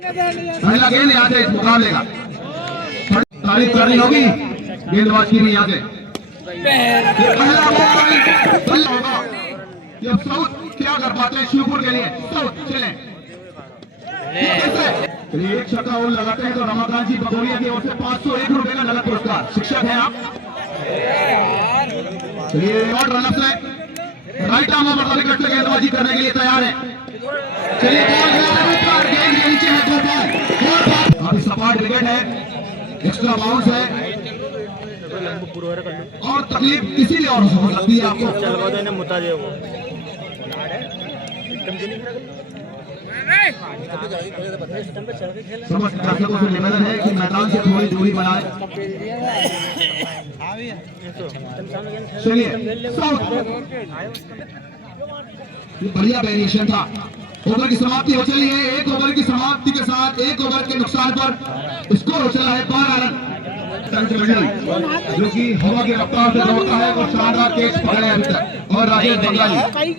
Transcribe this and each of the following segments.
पहला गेंद यहाँ से इस मुकाबले का तारीफ करनी होगी गेंदबाज की भी यहाँ से पहला बॉल होगा। ये साउथ क्या कर पाते हैं शिवपुर के लिए। साउथ चले चलिए एक छक्का और लगाते हैं तो रमाकांत जी बगोरिया की ओर से 501 रुपए का नगद पुरस्कार। शिक्षक हैं आप। चलिए और रन अप है राइट आर्म पर विकेट से गेंदबाजी करने के लिए तैयार है। चलिए बॉल गेंद के नीचे है गोपाल अभी सपाट विकेट है एक्स्ट्रा बाउंस है और तकलीफ किसी भी और हो सकती है आपको। समस्त दर्शकों से निवेदन है कि मैदान से थोड़ी दूरी बनाए। चलिए बढ़िया वेरिएशन था। ओवर की समाप्ति हो चली है। एक ओवर की समाप्ति के साथ एक ओवर के नुकसान पर स्कोर हो चला है 12 रन। जो कि हवा की रफ्तार से दौड़ता है और शानदार कैच पकड़े हैं अभी तक। और राजेश बंगाली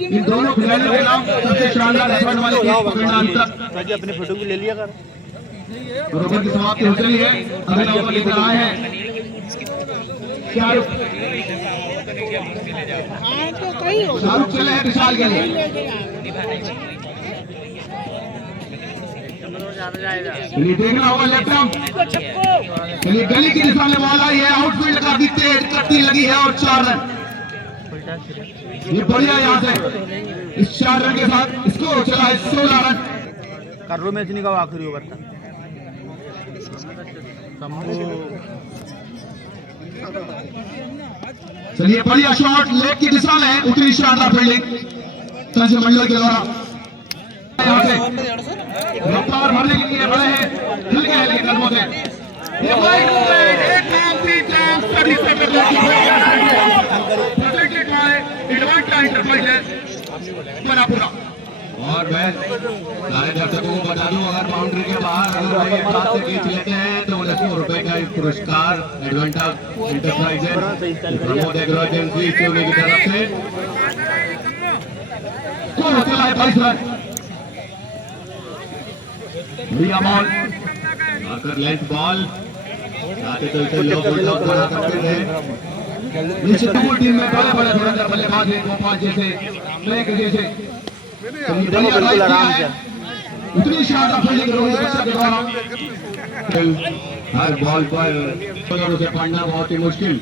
इन दोनों खिलाड़ियों के नाम सबसे शानदार एफर्ट वाले कैच पकड़ना अभी तक। अपने फोटो भी ले लिया कर। और ओवर की समाप्ति हो चली है। अगला ओवर लेकर आए हैं शाहरुख चले हैं विशाल के लिए। चलिए देखना होगा लेफ्ट। चलिए गली की दिशा में बॉल आई है। आउटफील्ड काफी तेज कट्टी लगी है और 4 रन। ये बढ़िया यहाँ से इस 4 रन के साथ स्कोर चला है 16 रन। कर्रो मैच नहीं का आखिरी ओवर था। चलिए बढ़िया शॉट लेग की दिशा में उतनी शानदार फील्डिंग संजय मंडल के द्वारा। यहाँ से रफ्तार भरने के लिए बड़े हैं हिल गए हल्के कदमों से। ये वाइड मूवमेंट एक नाम 3 चांस सभी से protected by Advanta enterprises Banapura. और मैं सारे दर्शकों को बता दूं अगर बाउंड्री के बाहर अगर भाई एक साथ से कैच लेते हैं तो 100 रुपए का पुरस्कार Advanta enterprises Pramod agro agency Choubey की तरफ से स्कोर हो चला है 22 रन। बढ़िया बॉल आकर लेंथ बॉल आते तो इसे लो बोल्ड आउट बना सकते थे। नीचे टूल टीम में बड़े बड़े धुरंधर बल्लेबाज हैं गोपाल जैसे ब्लैक जैसे उतनी शानदार फील्डिंग रोहित बच्चा के द्वारा। हर बॉल पर उसे पढ़ना बहुत ही मुश्किल।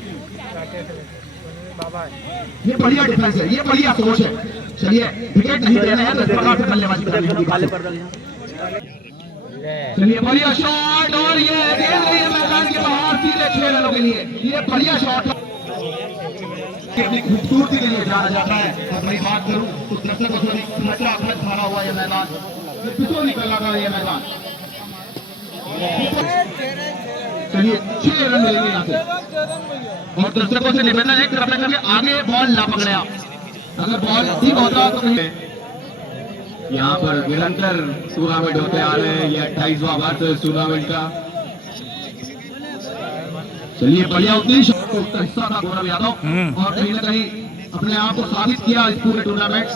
ये बढ़िया डिफेंस है ये बढ़िया सोच है। चलिए विकेट नहीं देना है तो इस प्रकार से बल्लेबाजी करनी होगी। चलिए बढ़िया शॉट और ये गेंद रही है मैदान के बाहर सीधे 6 रनों के लिए। ये बढ़िया शॉट अपनी खूबसूरती के लिए जाना जाता है। अब मैं बात करूं तो दर्शकों से खतरा खत भरा हुआ ये मैदान पिछो निकल लगा ये मैदान। चलिए 6 रन मिलेंगे यहाँ से और दर्शकों से निवेदन है कृपया करके आगे बॉल ना पकड़े आप। अगर बॉल ठीक होता तो नहीं। यहाँ पर निरंतर टूर्नामेंट होते आ रहे हैं। ये 28वां वर्ष टूर्नामेंट का। चलिए बढ़िया उद्देश्य उसका हिस्सा था गौरव यादव और कहीं ना कहीं अपने आप को साबित किया इस पूरे टूर्नामेंट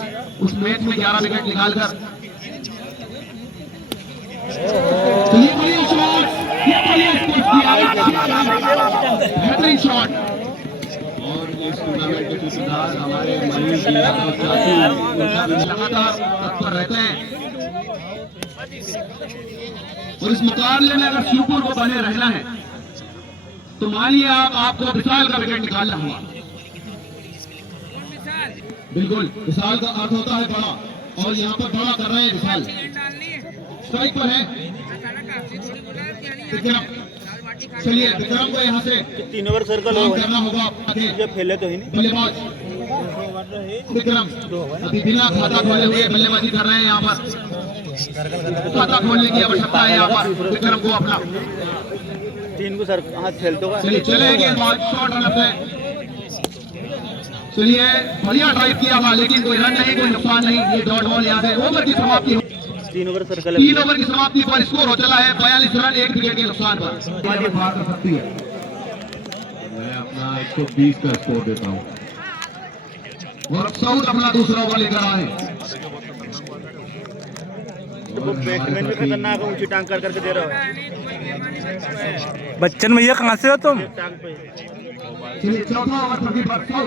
उस मैच में 11 विकेट निकालकर। चलिए बढ़िया शॉट बेहतरीन शॉट और इस टूर्नामेंट के सूत्रधार हमारे मनीष जी लगातार तत्पर रहते हैं और इस मुकाबले में अगर शिवपुर को बने रहना है तो मानिए आपको विशाल का विकेट निकालना होगा। बिल्कुल विशाल का अर्थ होता है बड़ा और यहाँ पर बड़ा कर रहे हैं विशाल। स्ट्राइक पर है विक्रम। चलिए विक्रम को यहाँ से 3 ओवर सर्कल करना होगा। ये फैले तो ही नहीं बल्लेबाज विक्रम अभी बिना खाता खोले हुए बल्लेबाजी कर रहे हैं। यहाँ पर खाता खोलने की आवश्यकता है यहाँ पर विक्रम को अपना 3 को सर हाथ खेलते हुए। चलिए चलेंगे शॉट रन पे। चलिए बढ़िया ड्राइव किया था लेकिन कोई रन नहीं कोई नुकसान नहीं। ये डॉट बॉल यहाँ से ओवर की समाप्ति 3 ओवर सर्कल 3 ओवर की समाप्ति पर स्कोर हो चला है 42 रन 1 विकेट के नुकसान पर। आगे बाहर कर सकती है। मैं अपना 120 का स्कोर देता हूँ और साउथ अपना दूसरा ओवर लेकर आए। तो वो बैट्समैन भी खतरनाक है, ऊंची टांग कर करके दे रहा है बच्चन भैया कहाँ से हो तुम? एक टांग पे। चलिए चौथा ओवर प्रदीप बक्सौल।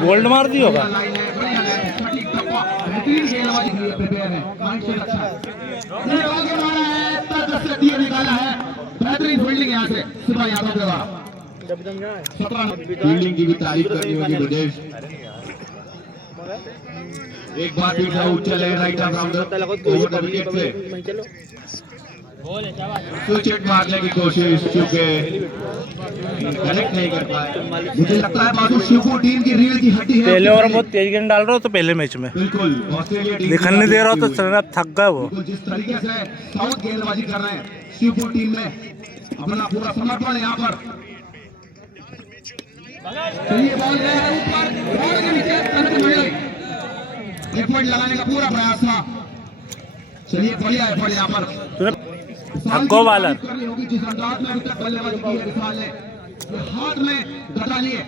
गोल्ड मार दी होगा। लाइन है, बढ़िया लाइन है, सटीक टप्पा, बेहतरीन गेंदबाजी के लिए प्रिपेयर है, माइंड सेट अच्छा है। ये आगे मारा है, तक से दिया निकाला है, बेहतरीन फील्डिंग यहाँ से शिवा यादव के द्वारा। 17 फील्डिंग की भी तारीफ करनी होगी ब्रजेश। एक बार फिर से चले right arm rounder over the wicket से चलो स्विच मारने की कोशिश, क्योंकि कनेक्ट नहीं कर पाए। मुझे लगता है बाबू शिवपुर टीम की रीढ़ की हड्डी है। पहले ओवर बहुत तेज गेंद डाल रहा हो तो पहले मैच में बिल्कुल ऑस्ट्रेलिया टीम दिखने नहीं दे रहा हो तो सर अब थक गए वो। बिल्कुल जिस तरीके से साउथ गेंदबाजी कर रहे हैं शिवपुर टीम में, अपना पूरा समर्पण यहाँ पर। चलिए बॉल गया है ऊपर, बॉल के नीचे तनक मिले, एफर्ट लगाने का पूरा प्रयास था। चलिए बढ़िया एफर्ट यहाँ पर हक्को वाला करनी होगी। जिस अंदाज में अभी तक बल्लेबाजी की है विशाल ने, हाथ में गदा लिए।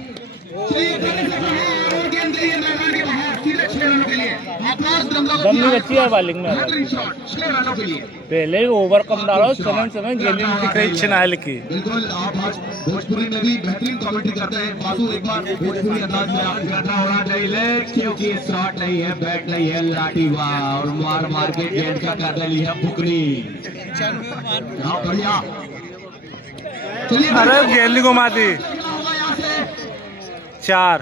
चलिए करने से पहले और गेंद गई है मैदान के बाहर, सीधे 6 रनों के लिए। आकाश गंगा को दम बच्ची है बॉलिंग में। बेहतरीन शॉट 6 रनों के लिए। पहले ही ओवर कम डालो, समय गेंद दिख रही छिनाल की। बिल्कुल आप आज भोजपुरी में भी बेहतरीन कमेंट्री करते हैं बासु, एक बार भोजपुरी अंदाज में आप करना होना चाहिए, क्योंकि शॉट नहीं है, बैट नहीं है, लाठी वाह, और मार मार के गेंद का कर ली है फुकनी। हाँ बढ़िया। चलिए अरे गेंद घुमा दी। यहाँ से 4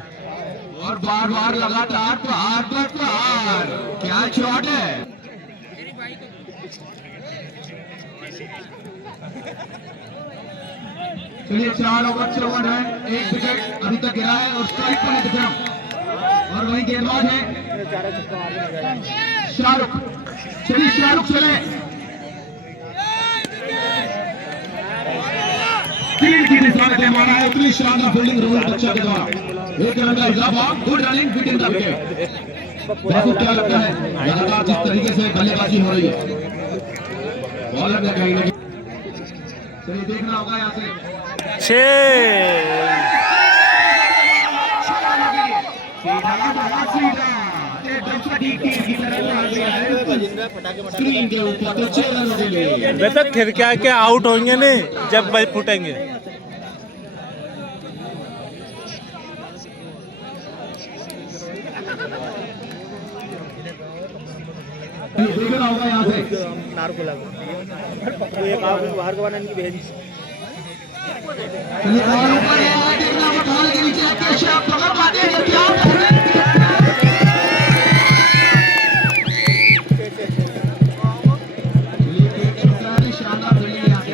और बार बार लगातार प्रहार पर प्रहार, क्या शॉट है। चलिए 4 ओवर 54 रन, 1 विकेट अभी तक गिरा है और स्ट्राइक पर है विक्रम, और वही गेंदबाज है शाहरुख। चलिए शाहरुख चले, फील्ड की दिशा में मारा है, उतनी शानदार फील्डिंग रोहित बच्चा के द्वारा। 1 रन का इजाफा, good running, wicket in the wicket. बाबू क्या लगता है लगातार जिस तरीके से बल्लेबाजी हो रही है, बॉलर ने कहीं ना कहीं चलिए देखना होगा यहाँ से 6 स्क्रीन के ऊपर तो 6 रनों के लिए। वे तो खिड़किया के आउट होंगे नहीं जब भाई फूटेंगे। देखना होगा यहाँ से नार को लगा तो एक आउट बाहर का बनाने की भेज। चलिए बॉल ऊपर है, देखना होगा बॉल के नीचे है, कैसे आप पकड़ पाते हैं जब क्या शानदार फील्डिंग यहाँ से,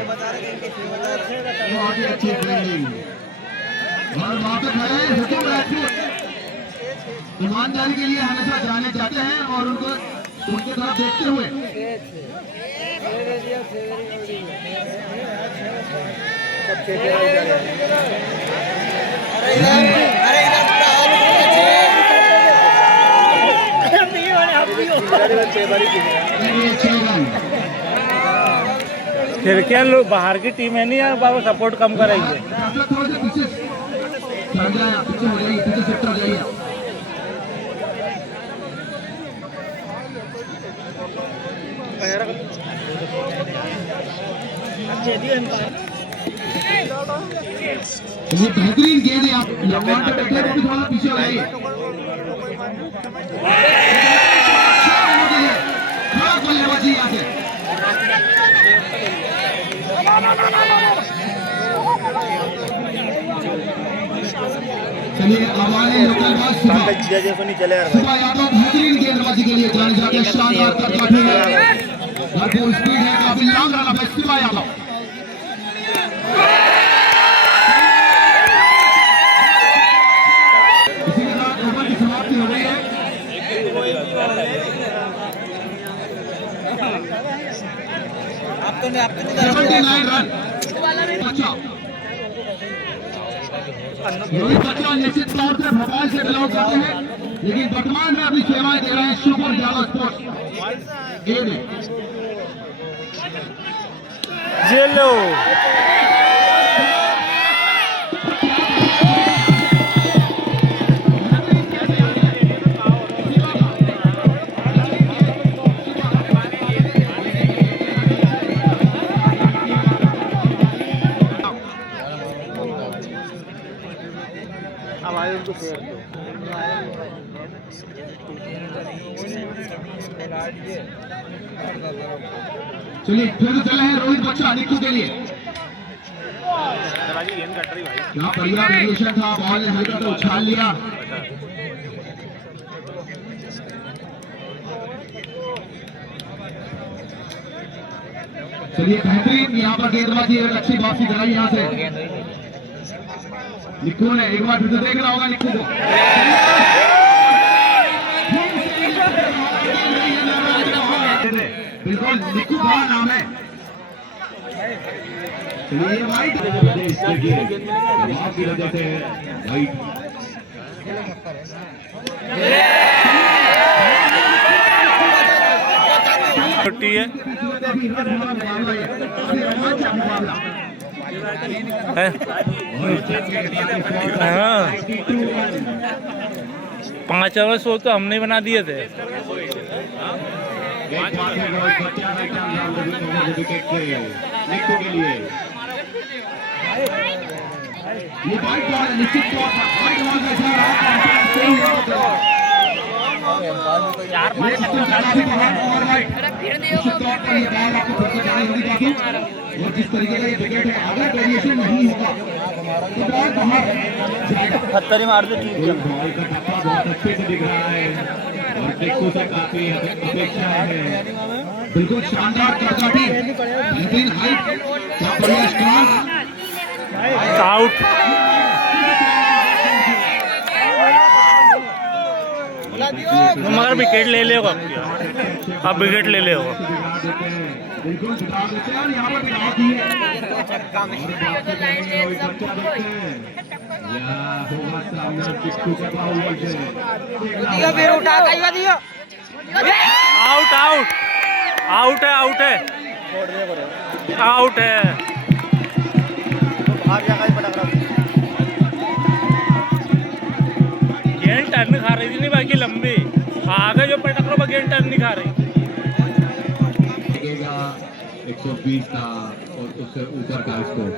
बहुत ही अच्छी फील्डिंग। और वहाँ पे खड़े हैं हुकुम राजपूत, ईमानदारी के लिए हमेशा जाने जाते हैं और उनको उनके तरफ देखते हुए खिड़किया लोग बाहर की टीम है नहीं यार, बाबा सपोर्ट कम करेंगे। थोड़ा सा पीछे पीछे हो जाइए, पीछे शिफ्ट हो जाइए। ये बेहतरीन गेंद है, आप लंबा पे बैठे हो भी थोड़ा पीछे हो जाइए। बल्लेबाजी यहाँ से चलिए हमारे लोकल बॉस सुबह यादव बेहतरीन गेंदबाजी के लिए जाने जाते हैं, शानदार काफी है, भरपूर स्पीड है, काफी लॉन्ग रन है शिवा यादव। इसी के साथ ओवर की समाप्ति हो गई है। 79 रन। अच्छा रोहित बच्चा निश्चित तौर से भोपाल से बिलोंग करते हैं, लेकिन वर्तमान में अपनी सेवाएं दे रहे हैं शिवपुर यादव स्पोर्ट्स ए में। जेलो चलिए फिर से चले हैं रोहित बच्चा निक्कू के लिए। यहाँ बढ़िया वेरिएशन था, बॉल ने हल्का तो उछाल लिया। चलिए बेहतरीन यहाँ पर गेंदबाजी, एक अच्छी वापसी कराई यहाँ से निक्कू ने। एक बार फिर से देखना होगा निक्कू को। बिल्कुल निक्कू का नाम है। चलिए वाइट की वजह से वाइट छुट्टी है। हाँ 5 ओवर 100 तो हमने बना दिए थे। निक्कू के लिए ये वाइट बॉल निश्चित तौर पर वाइट बॉल का इशारा और जिस तरीके का ये विकेट है, अगर वेरिएशन नहीं होगा तो बॉल बाहर जाएगा। खत्तर ही मार दो। बॉल का टप्पा बहुत अच्छे से दिख रहा है और निक्कू से काफी अपेक्षा है। बिल्कुल शानदार करकाठी, बेहतरीन हाइट, क्या बढ़िया स्ट्राइक, आउट। मगर विकेट ले ले अब विकेट ले ले बिल्कुल दिखा देते हैं। यहाँ पर दिखा दी है होगा सामने चिक्कू का बाउल से फिर उठा दिया। आउट आउट आउट है आउट है आउट है। गेंद टर्न खा रही थी नहीं बाकी लंबी, आगे जो पटक रहा गेंद टर्न नहीं खा रही। 120 का और उससे ऊपर का स्कोर।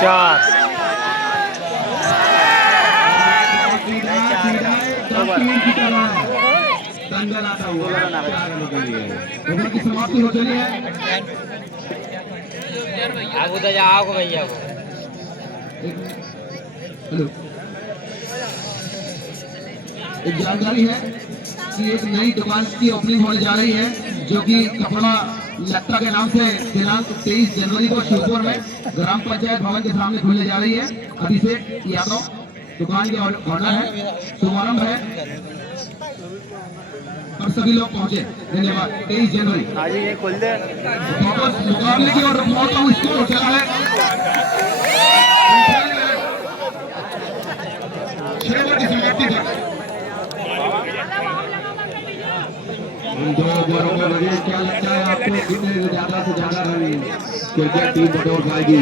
चार दंगल आता हुआ ओवर की समाप्ति हो चली है। हेलो, एक जानकारी है कि एक नई दुकान की ओपनिंग होने जा रही है जो कि कपड़ा लट्टा के नाम से दिनांक 23 जनवरी को शिवपुर में ग्राम पंचायत भवन के सामने खुलने जा रही है। अभिषेक यादव दुकान के ऑनर है, शुभारंभ है और सभी लोग पहुंचे। धन्यवाद। 23 जनवरी आज ये खोल दे। मुकाबले की और स्कोर चला है 6 ओवर की समाप्ति तक। इन 2 ओवरों में मुझे क्या लगता है आपको कितने ज्यादा से ज्यादा रन क्रिकेट टीम बटोर पाएगी?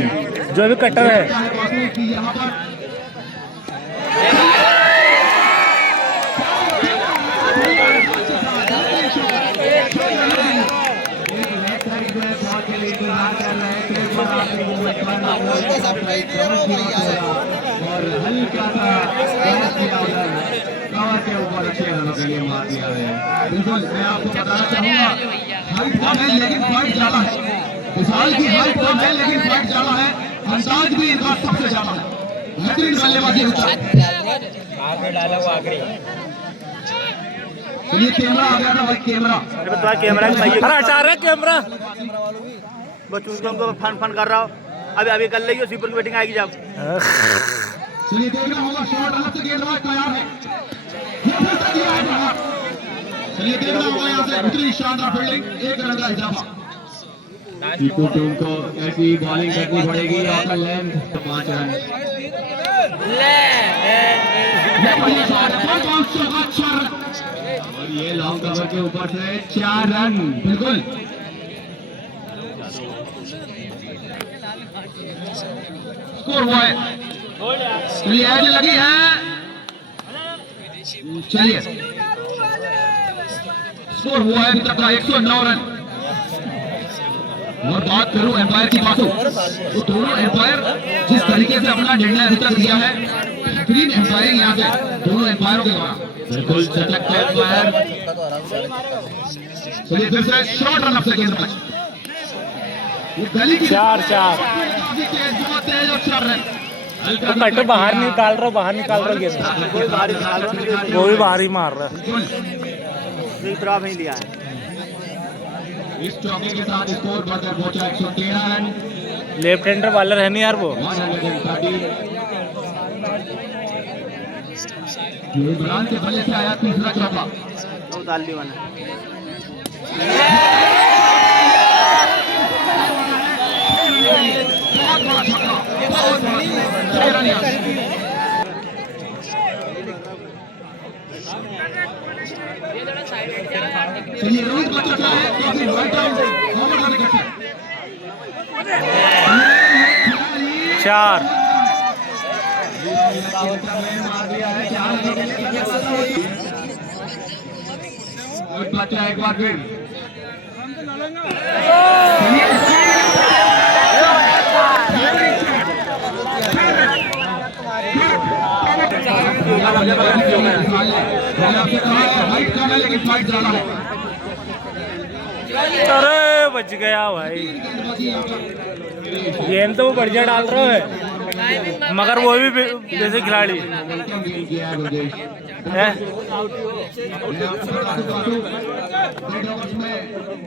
जो भी कटर है यहाँ पर और हल्का सा कवर के ऊपर अच्छे रनों के लिए मार दिया है। बिल्कुल मैं आपको बताना चाहूंगा हाइट कम है लेकिन फाइट ज्यादा है। विशाल की हाइट कम है लेकिन फाइट ज्यादा है। अंदाज भी इनका सबसे ज्यादा है। बेहतरीन बल्लेबाजी होता है। चलिए कैमरा आ गया था भाई, कैमरा हटा रहे कैमरा बच्चों को फन कर रहा हो। अभी कर लेगी स्वीपर की बैटिंग आएगी जब। चलिए देखना होगा शॉट अलग से गेंदबाज तैयार है। चलिए देखना होगा यहाँ से इतनी शानदार फील्डिंग, 1 रन का इजाफा। टीम को ऐसी बॉलिंग करनी पड़ेगी। आपका लेंथ 5 रन। और ये लॉन्ग कवर के ऊपर से 4 रन। बिल्कुल स्कोर हुआ है। चलिए एज लगी है। चलिए स्कोर हुआ है अभी तक का 109 रन। और बात करूं एम्पायर की बातों तो दोनों एम्पायर जिस तरीके से अपना निर्णय अभी तक दिया है, बेहतरीन एम्पायरिंग यहाँ से दोनों एम्पायरों के द्वारा, बिल्कुल सशक्त एम्पायर। चलिए फिर से short run of second match, ये गली की 4-4 काफी तेज, बहुत तेज और 4 रन। कट बाहर निकाल रहा गेंद, कोई बाहर निकाल रहा है, वो भी बाहर ही मार रहा है। ड्रॉप नहीं लिया है। इस चौके के साथ स्कोर बढ़कर पहुंचा 113 रन। लेफ्ट हैंडर बॉलर है नहीं यार वो। 130 इमरान के बल्ले से आया तीसरा चौका। वो डाल दी मैंने। बहुत बड़ा छक्का, बहुत बड़ा 6 रन यहाँ से। चलिए रोहित बच्चा क्या है काफी राइट आउट फॉरवर्ड करने का 4 मार दिया है 4 रोहित बच्चा एक बार फिर राइट करना लेकिन फाइट ज्यादा है। अरे बच गया भाई, गेंद तो वो बढ़िया डाल रहा है मगर वो भी जैसे खिलाड़ी है।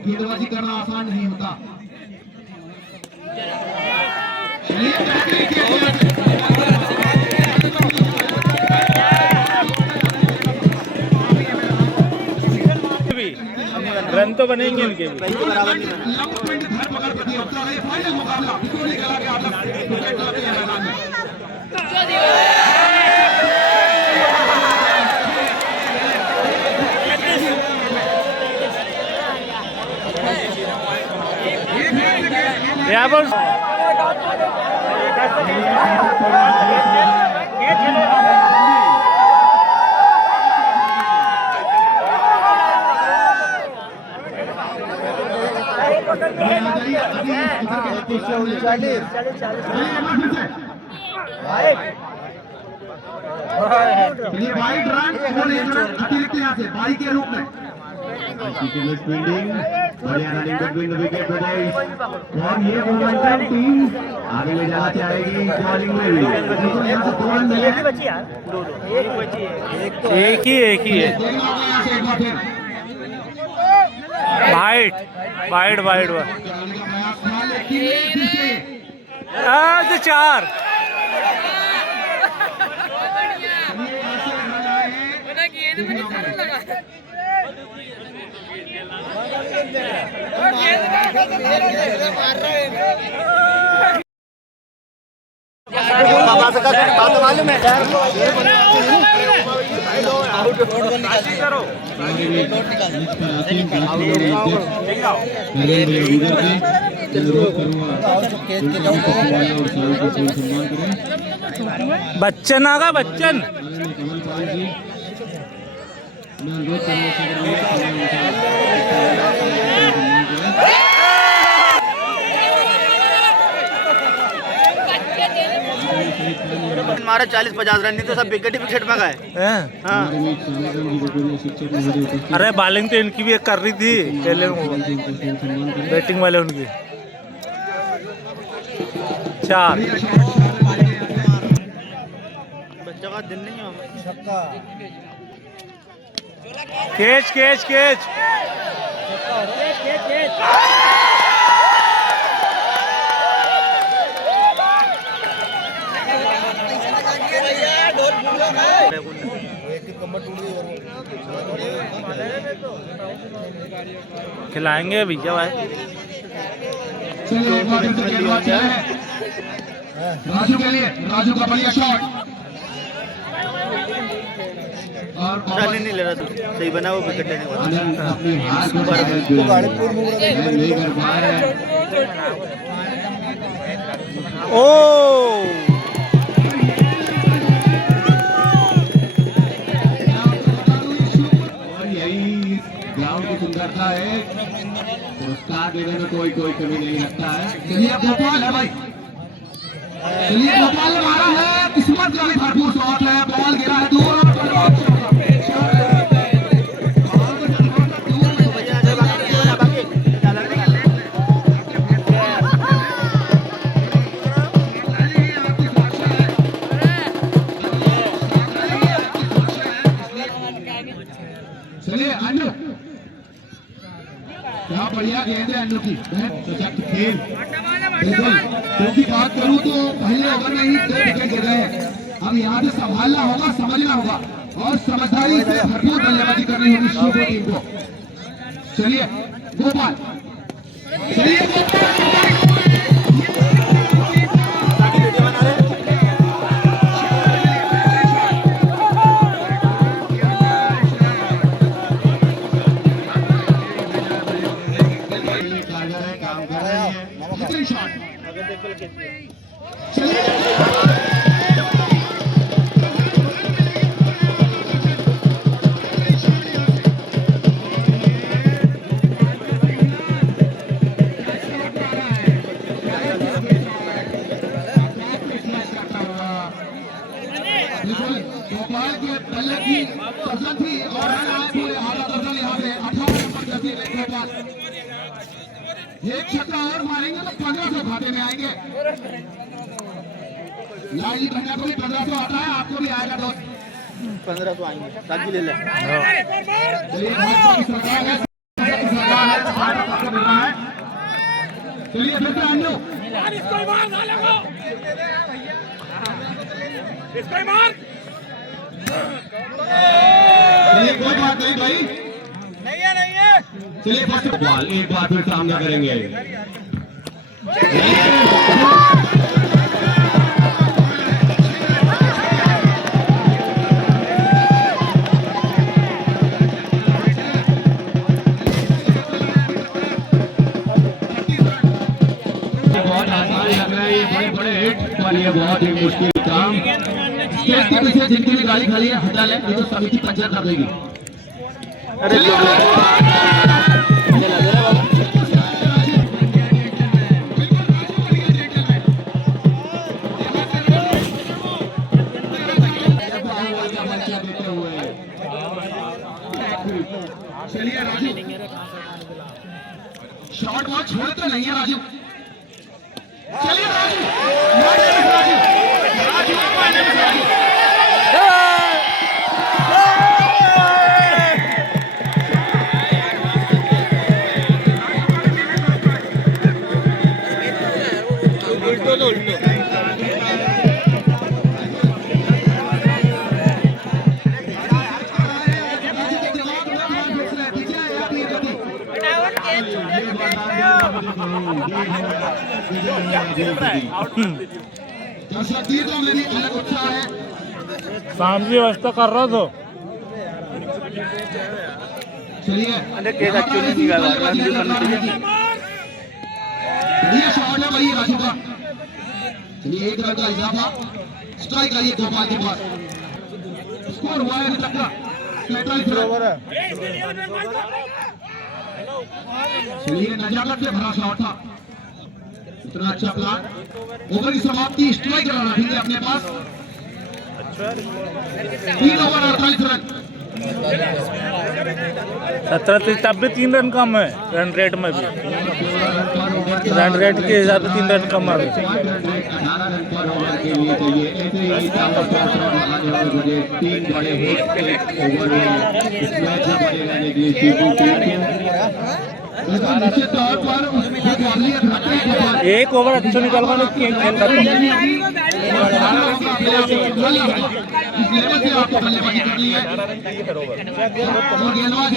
गेंदबाजी करना आसान नहीं होता। रन तो बनेंगे इनके भी। बराबर नहीं यहाँ पर वाइड रन और एक रन अतिरिक्त यहाँ से बाई के रूप में। बढ़िया रनिंग बिटवीन द विकेट प्रदेश और ये मोमेंटम टीम आगे ले जाना चाहेगी बॉलिंग में भी। यहाँ से 2 रन मिले, एक ही है। वाइड आज 4 बात मालूम है बच्चन आ गया बच्चन। हमारा 40-50 रन नहीं तो सब विकेट में गए। हाँ। अरे बॉलिंग तो इनकी भी कर रही थी पहले, बैटिंग वाले उनकी 4। बच्चा का दिन नहीं है कैच खिलाएंगे भैया भाई। राजू के लिए, राजू का बढ़िया शॉट और रन नहीं ले रहा था, सही बना वो विकेट लेने वाला। अपनी हार को नहीं कर पा रहे। ओ और यही ग्राउंड की सुंदरता है। पुरस्कार साथ देने में कोई कमी नहीं रखता है। चलिए गोपाल है भाई, चलिए गोपाल ने मारा है, किस्मत का भी भरपूर शॉट है, बॉल गिरा है दूर और चलिए अन्नू, क्या बढ़िया गेंद है अन्नू की, सशक्त खेल बिल्कुल। क्योंकि बात करूं तो पहले ओवर में ही 2 विकेट गिर गए हैं। अब यहाँ से संभालना होगा, समझना होगा और समझदारी से भरपूर बल्लेबाजी करनी होगी शुभ टीम को। चलिए गोपाल, चलिए गोपाल, काम कर रहे हैं, शॉट चलिए गोपाल के बल्ले की दर्जन थी और पूरे आधा दर्जन यहाँ पे 18 नंबर जर्सी गोपाल, एक छक्का और मारेंगे तो 1500 खाते में आएंगे। लाली कन्या को भी 1500 आता है, आपको भी आएगा दोस्त 1500 आएंगे, ताकि ले ले। चलिए फिर से अन्नू, चलिए कोई बात नहीं भाई, नहीं है। चलिए फर्स्ट बॉल एक बार फिर सामना करेंगे। बहुत आसान लग रहा है ये बड़े हिट, पर ये बहुत ही मुश्किल काम। स्टेज के पीछे जिनकी भी गाड़ी खाली है हटा ले, नहीं तो समिति पंचर कर देगी। चलिए राजू, शॉट बहुत छोड़े तो नहीं है राजू, चलिए राजू, शाम की व्यवस्था कर रहा तो चलिए ये शॉट है भाई राजू का। चलिए एक रन का इजाफा, स्ट्राइक आई है गोपाल के पास, स्कोर हुआ है अभी तक का 43 रन। चलिए नजाकत से भरा शॉट था, इतना अच्छा प्लान। ओवर की समाप्ति, स्ट्राइक रन रखेंगे अपने पास, 3 ओवर 48 रन। 17 तब भी 3 रन कम है, रन रेट में भी, रन रेट के हिसाब से 3 रन कम है। 18 रन पर ओवर के लिए चाहिए, ऐसे ही मुझे 3 बड़े हिट एक ओवर में इस मैच में बनेगा देखिए टीम को। निश्चित तौर पर उसमें काबिलियत रखते हैं, एक ओवर अच्छा निकाल कर खेल खत्म। इस लेवल से आपको बल्लेबाजी करनी है और गेंदबाज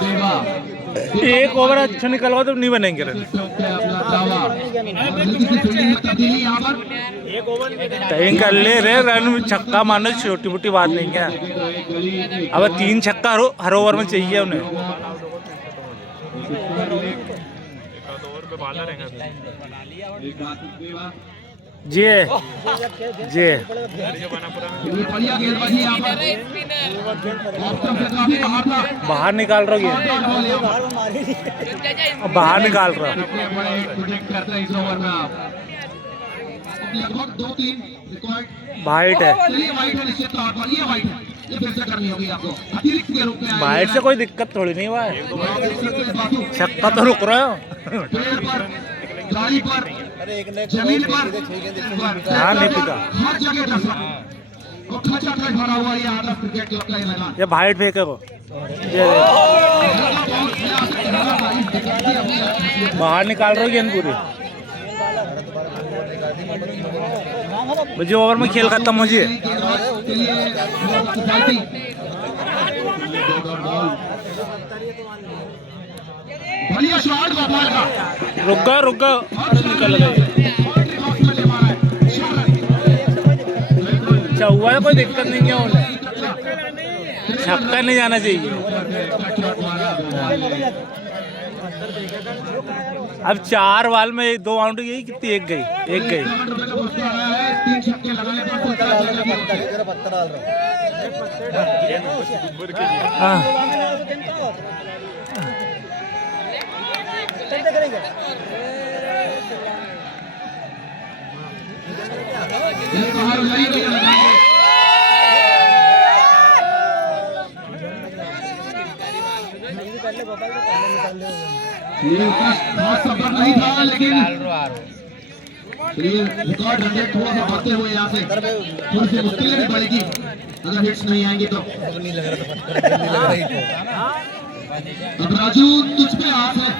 देवा एक ओवर अच्छा निकलवा तो नहीं बनेंगे रन। तब्दीली यहाँ पर टाइम कर ले रहे, रन छक्का मारना छोटी मोटी बात नहीं है। अब 3 छक्का हर ओवर में चाहिए उन्हें। जी जी ये बढ़िया गेंदबाजी यहाँ पर ऑफ स्टंप से काफी बाहर था। बाहर निकाल रहा हूँ डॉट बॉल यहाँ पर। बाहर निकाल रहा हूँ। अपने बड़े प्रोटेक्ट करते हैं इस ओवर में आप। लगभग 2-3 रिकॉर्ड वाइट है, चलिए वाइट है निश्चित तौर पर, ये वाइट है, ये फिर से करनी होगी आपको अतिरिक्त के रूप में। वाइट से कोई दिक्कत थोड़ी नहीं हुआ है, आप देख सकते हैं बासु छक्का तो रुक रहा है। पेड़ पर, गाड़ी पर, जमीन पर, हाँ, नहीं पिता। हर जगह दर्शक और खचाखच भरा हुआ ये आदर्श क्रिकेट क्लब का ये मैदान। ये वाइट फेंके को बाहर निकाल रहा हूँ गेंद पूरी। मुझे ओवर में खेल खत्म हो जाए। बढ़िया शॉट गोपाल का, रुक गया निकल गए। अच्छा हुआ है, कोई दिक्कत नहीं है उन्हें, छक्का नहीं जाना चाहिए। अब 4 बॉल में 2 आउट गई, कितनी एक गई? तीन छक्के लगाने सफर नहीं था, लेकिन रिकॉर्ड 100 थोड़ा सा बढ़ते हुए यहाँ से थोड़ी सी मुश्किलें भी पड़ेगी अगर हिट्स नहीं आएंगे तो। अब राजू तुझ पे हाथ है।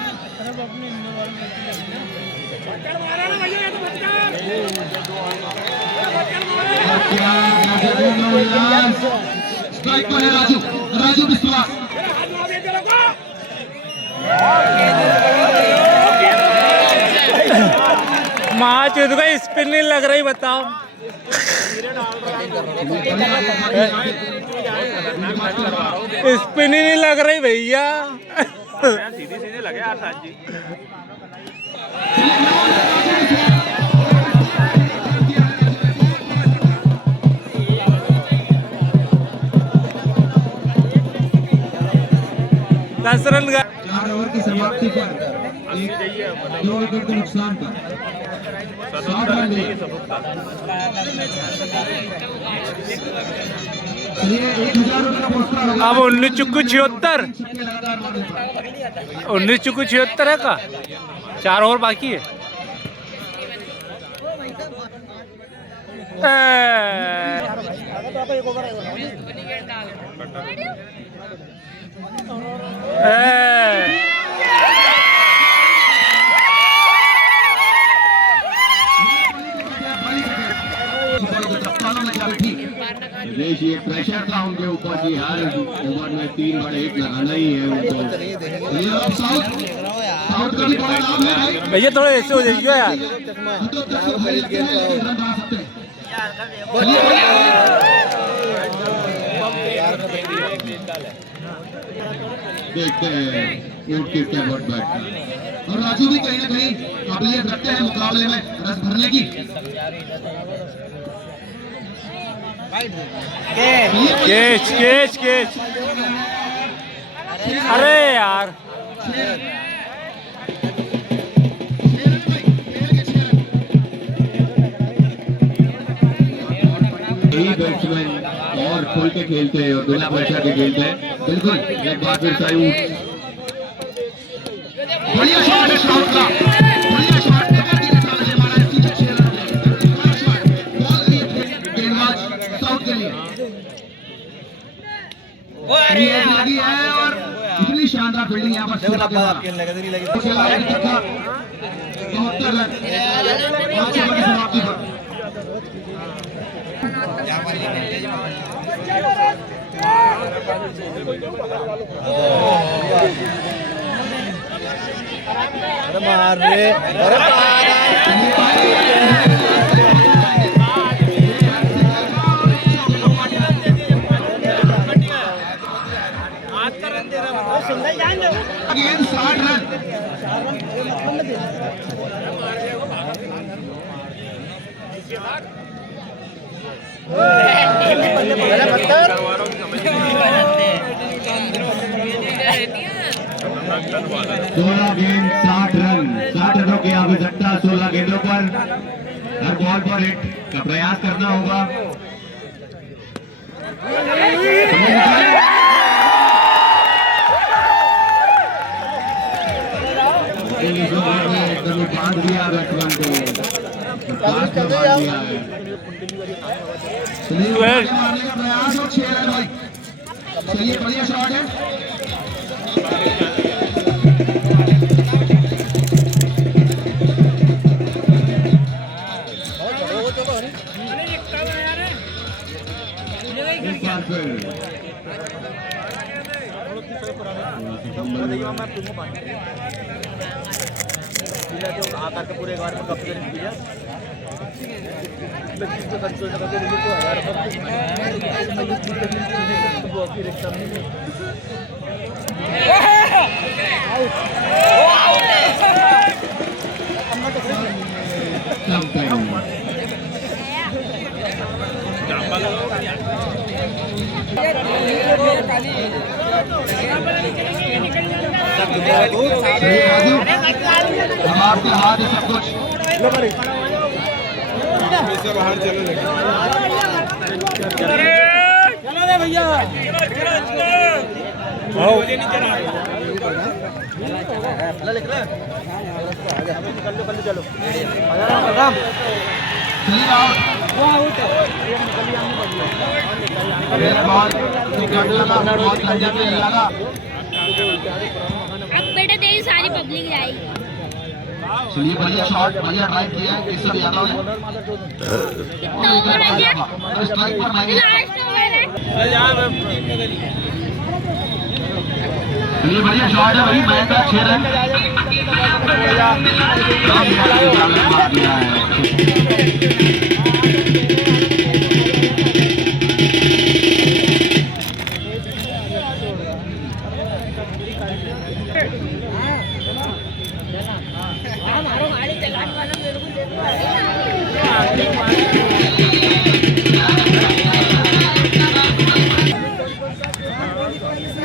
स्ट्राइक पर है राजू विश्वास। माँ चुद का स्पिन नहीं लग रही, बताओ। स्पिन ही नहीं लग रही भैया। सीधे लगे यार साथ जी। रन 4 ओवर की समाप्ति पर 2 विकेट के नुकसान पर 7 रन लिए। चलिए 1000 रुपये का पुरस्कार होगा। अब 19 चुक्कू 76 है का 4 ओवर बाकी है। ये प्रेशर था उनके ऊपर कि हर ओवर में 3 बड़े हिट लगाना ही है उनको। ये अब साउथ का भी बड़ा नाम है भाई। भैया थोड़ा ऐसे हो जाइए यार। देखते हैं किसका बहुत बैट। और राजू भी कहीं ना कहीं काबिलियत रखते हैं मुकाबले में रस भरने की। कैच अरे यार यही बैट्समैन और खुल के खेलते हैं और बिना प्रेशर के खेलते हैं। बिल्कुल एक बार फिर सही बढ़िया शॉट है साउथ का, बढ़िया शॉट साउथ के लिए लगी है और इतनी शानदार फील्डिंग यहाँ पर 72 रन 5 ओवर की समाप्ति पर। मार रे अगेन 60 रन। सोलह गेंद 60 रन, 60 रनों की आवश्यकता 16 गेंदों पर। हर बॉल पर हिट का प्रयास करना होगा। एकदम बांध दिया बैट्समैन को, पास में बांध दिया है। मारने का प्रयास और 6 रन भाई। चलिए बढ़िया शॉट है। आकर के पूरे बार में कब से दिया आपके हाथ है सब कुछ। बाहर चलो रे भैया अब बेटा तेरी सारी पब्लिक जाएगी। चलिए बढ़िया शॉट, बढ़िया ड्राइव किया है केशव यादव ने। कितना ओवर है क्या? स्ट्राइक पर नहीं। लास्ट ओवर है। चलिए बढ़िया शॉट है भाई, मैच का 6 रन।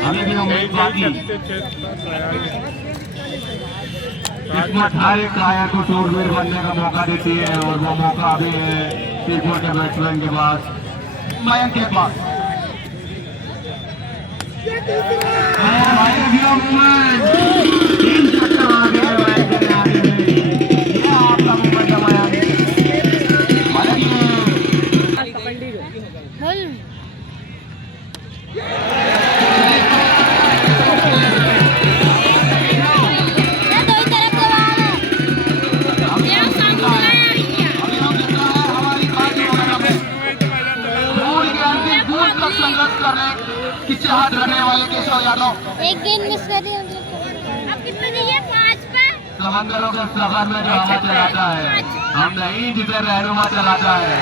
हमें भी उम्मीद बाकी किस्मत हर एक कायर को शूरवीर बनने का मौका देती है, और वो मौका अभी है सीखों के बैट्समैन के पास, मयंक के पास। तीन चक्कर आ गए मैच के आगे में। ये आपका मूवमेंट है मयंक। संघर्ष कर रहे कि चाहत रखने वाले केशव यादव एक गेंद मिस कर दी। अब कितने दिए? 5 पे। समंदरों के सफर में जो हवा चलाता है, हम नहीं जिसे रहनुमा चलाता है।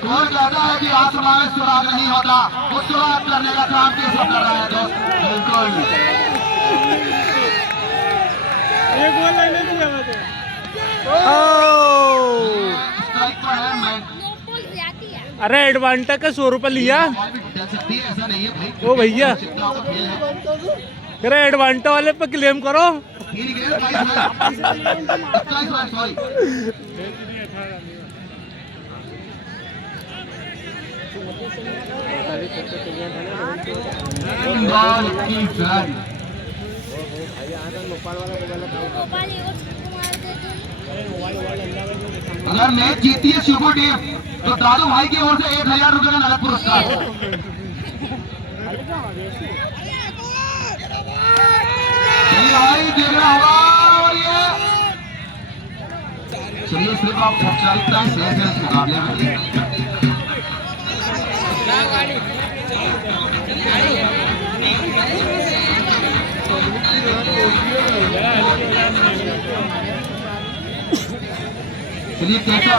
कौन कहता है कि आसमान में सुराग नहीं होता? वो सुराग करने का काम केशव कर रहा है दोस्त। बिल्कुल स्ट्राइक पर है। मैं अरे एडवांटेज का 100 रुपये लिया। चल सकती है, ऐसा नहीं है भाई। ओ भैया अरे एडवांटेज वाले पे क्लेम करो। सॉरी अगर मैच जीती है शिवपुर टीम तो दादू भाई की ओर से 1000 रुपए का नगद पुरस्कार। चलिए भाई देखना होगा। और ये चलिए सिर्फ आप औपचारिकता ही शेष है इस मुकाबले में। चलिए कैसा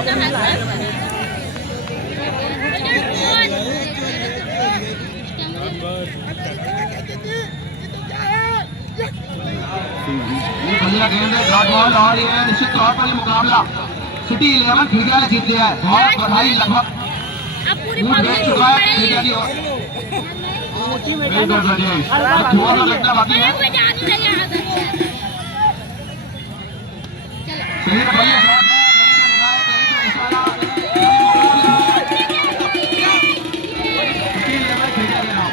ये बढ़िया गेंद है, डॉट बॉल, और ये निश्चित तौर पर ये मुकाबला सिटी 11 खिड़किया ने जीत लिया है। बहुत बधाई, लगभग अब पूरी ऊट देख चुका है खिड़किया की ओर। बिल्कुल राजेश, थोड़ा सा लगना बाकी है। सही है, बढ़िया शॉट है, कहीं तो निकाला, सिटी 11 खिड़किया के नाम।